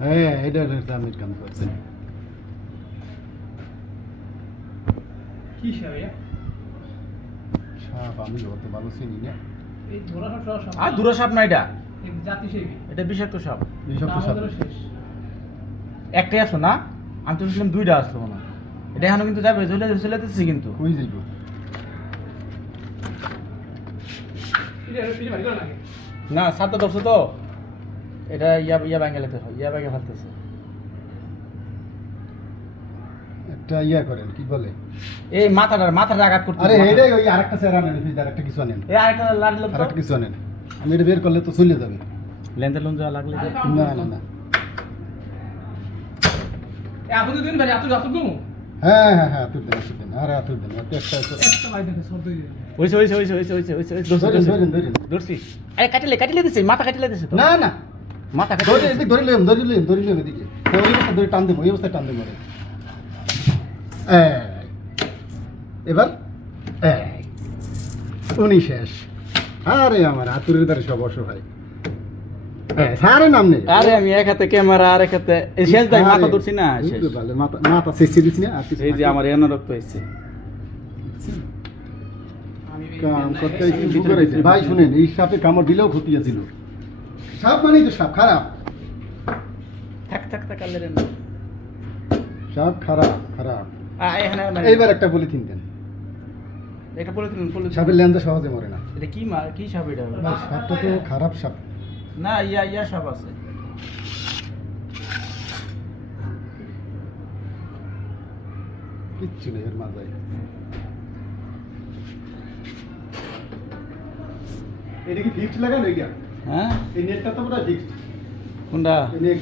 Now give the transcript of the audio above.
হ্যাঁ এটা দামের কাম করছে। কি সাপ এটা? সাপ আমি অত ভালো চিনি না। এই ধরা সাপ আর দূর সাপ না এটা, এই জাতিসেবী এটা বিষাক্ত সাপ। বিষাক্ত সাপ। আমাদেরও শেষ। একটাই আসলো না, আমি তো শুনলাম দুইটা আসলো না। এটা এখনো কিন্তু যাবে, চলে যেতেছি কিন্তু। কই যাইব? এটা বাড়ি করে নাকি? না সাতটা ধরছো তো, এটা ইয়া ব্যাঙ্গালেতে হয়, ইয়া ব্যাঙ্গে ফেলতেছে। একটা ইয়া করেন কি বলে? এই মাথাটা আঘাত করতে। আরে এইটাই ওই আরেকটা চেহারা আনেন, ফিজ আরেকটা কিছু আনেন। এই আরেকটা লাগলো তো, আরেকটা কিছু আনেন। আমি এটা বের করলে তো চলে যাবে। লেন্সে লুঞ্জা লাগলে তো। না না না। এই আপনি দিন ভাই এত যত গুম হ্যাঁ হ্যাঁ হ্যাঁ তুই দেন তুই দেন। আরে তুই দেন। একটা একটা ভাই দেখে সর দিয়ে ধরেন ধরেন। ধরছি। আরে কাটিলে দিছে, মাথা কাটিলে দিছে তো। না না মাথা ধরে কাটিলে এদিকে ধরে লইম এদিকে। তো ওই অবস্থা ধরে টান দেবো, ওই অবস্থায় টান দেবো। এবার উনি শেষ। আরে আমার আতুরের দ্বারা সব অসহায়। সারে নাম নেই। আরে আমি এক হাতে ক্যামেরা আর এক হাতে এই শেষ দাই মাথা ধরছি না শেষ। মাথা মাথা শেষে দিছি না। আর এই যে আমার এনে রক্ত হইছে। কাম করতে কি বুঝে রইছে ভাই। শুনেন এই সাপে কামড় দিলেও ক্ষতি আছিল। সাপ মানে তো সাপ খারাপ। থাক আল্লাহর এনে। সাপ খারাপ খারাপ। এখানে এইবার একটা পলিথিন দেন। এটা পলিথিন সাপের ল্যান্সে সহজে মরে না। এটা কি সাপ এটা? ভাই, সাপটা তো খারাপ সাপ। না ইয়া সাপ আছে। কিচ্ছু নেই এর মাঝে। এটা কি ফিক্সড লাগানো এইটা? হ্যাঁ এই নেটটা তো পুরো ফিক্সড। কোনটা? এই নেট